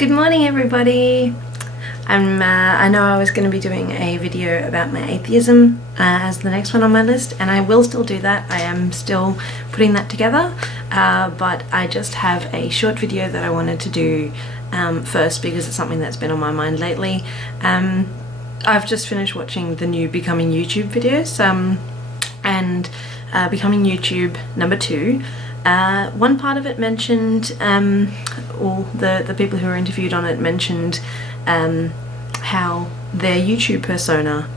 Good morning, everybody. I know I was going to be doing a video about my atheism as the next one on my list, and I will still do that. I am still putting that together, but I just have a short video that I wanted to do first because it's something that's been on my mind lately. I've just finished watching the new Becoming YouTube videos, and Becoming YouTube number 2. One part of it mentioned, or the people who were interviewed on it mentioned how their YouTube persona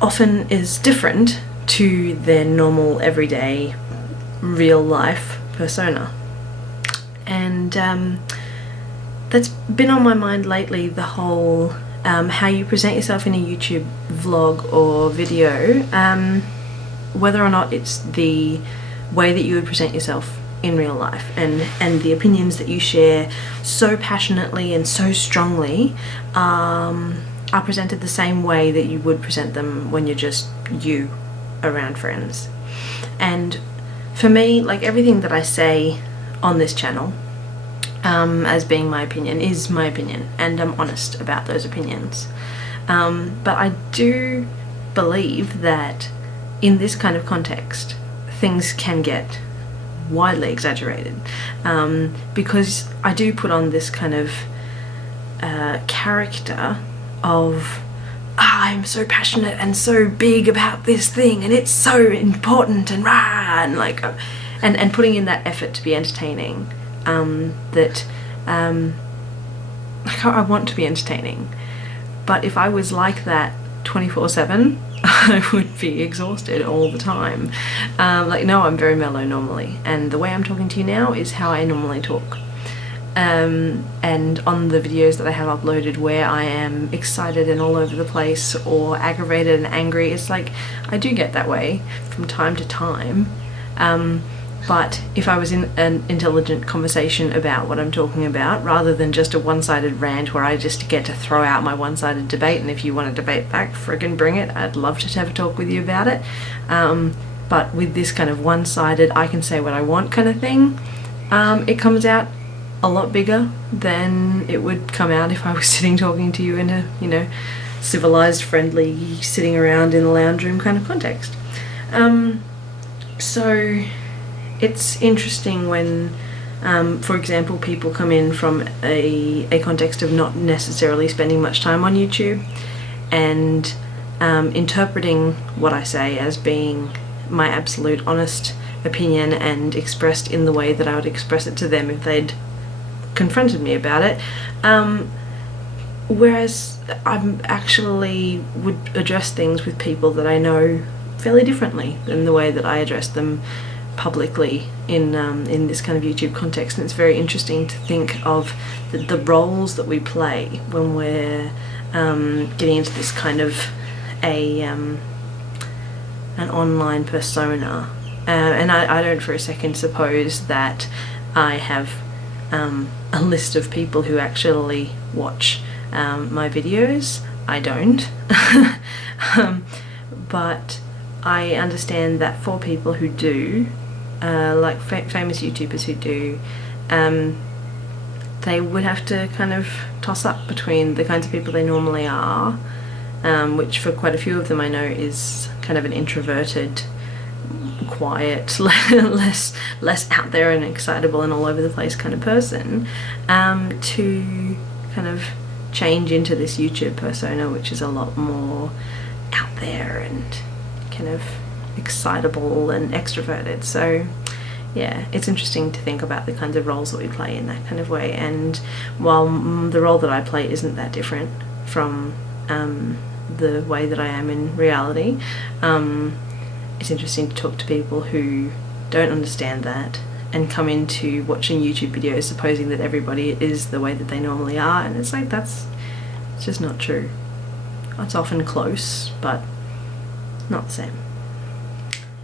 often is different to their normal, everyday, real life persona. And that's been on my mind lately, the whole how you present yourself in a YouTube vlog or video, whether or not it's the way that you would present yourself in real life, and the opinions that you share so passionately and so strongly are presented the same way that you would present them when you're just you around friends. And for me, like, everything that I say on this channel as being my opinion is my opinion, and I'm honest about those opinions, but I do believe that in this kind of context things can get widely exaggerated, because I do put on this kind of character of I'm so passionate and so big about this thing and it's so important and rah, and like and putting in that effort to be entertaining, that like, I want to be entertaining, but if I was like that 24/7 I would be exhausted all the time. Like, no, I'm very mellow normally, and the way I'm talking to you now is how I normally talk. And on the videos that I have uploaded where I am excited and all over the place, or aggravated and angry, it's like I do get that way from time to time. But if I was in an intelligent conversation about what I'm talking about, rather than just a one-sided rant where I just get to throw out my one-sided debate, and if you want to debate back, friggin' bring it, I'd love to have a talk with you about it. But with this kind of one-sided, I can say what I want kind of thing, it comes out a lot bigger than it would come out if I was sitting talking to you in a, you know, civilized, friendly, sitting around in the lounge room kind of context. So it's interesting when, for example, people come in from a context of not necessarily spending much time on YouTube and interpreting what I say as being my absolute honest opinion and expressed in the way that I would express it to them if they'd confronted me about it. Whereas I actually would address things with people that I know fairly differently than the way that I address them publicly in this kind of YouTube context. And it's very interesting to think of the roles that we play when we're getting into this kind of an online persona. And I don't for a second suppose that I have a list of people who actually watch my videos. I don't. But I understand that for people who do, like famous YouTubers who do, they would have to kind of toss up between the kinds of people they normally are, which for quite a few of them I know is kind of an introverted, quiet, less out there and excitable and all over the place kind of person, to kind of change into this YouTube persona, which is a lot more out there and kind of excitable and extroverted. So yeah, it's interesting to think about the kinds of roles that we play in that kind of way. And while the role that I play isn't that different from the way that I am in reality, it's interesting to talk to people who don't understand that and come into watching YouTube videos supposing that everybody is the way that they normally are, and it's like, it's just not true. It's often close, but not the same.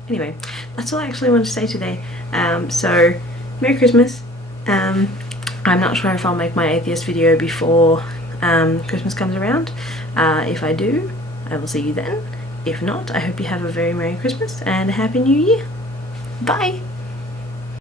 Anyway, that's all I actually wanted to say today. So, Merry Christmas. I'm not sure if I'll make my atheist video before Christmas comes around. If I do, I will see you then. If not, I hope you have a very Merry Christmas and a Happy New Year. Bye!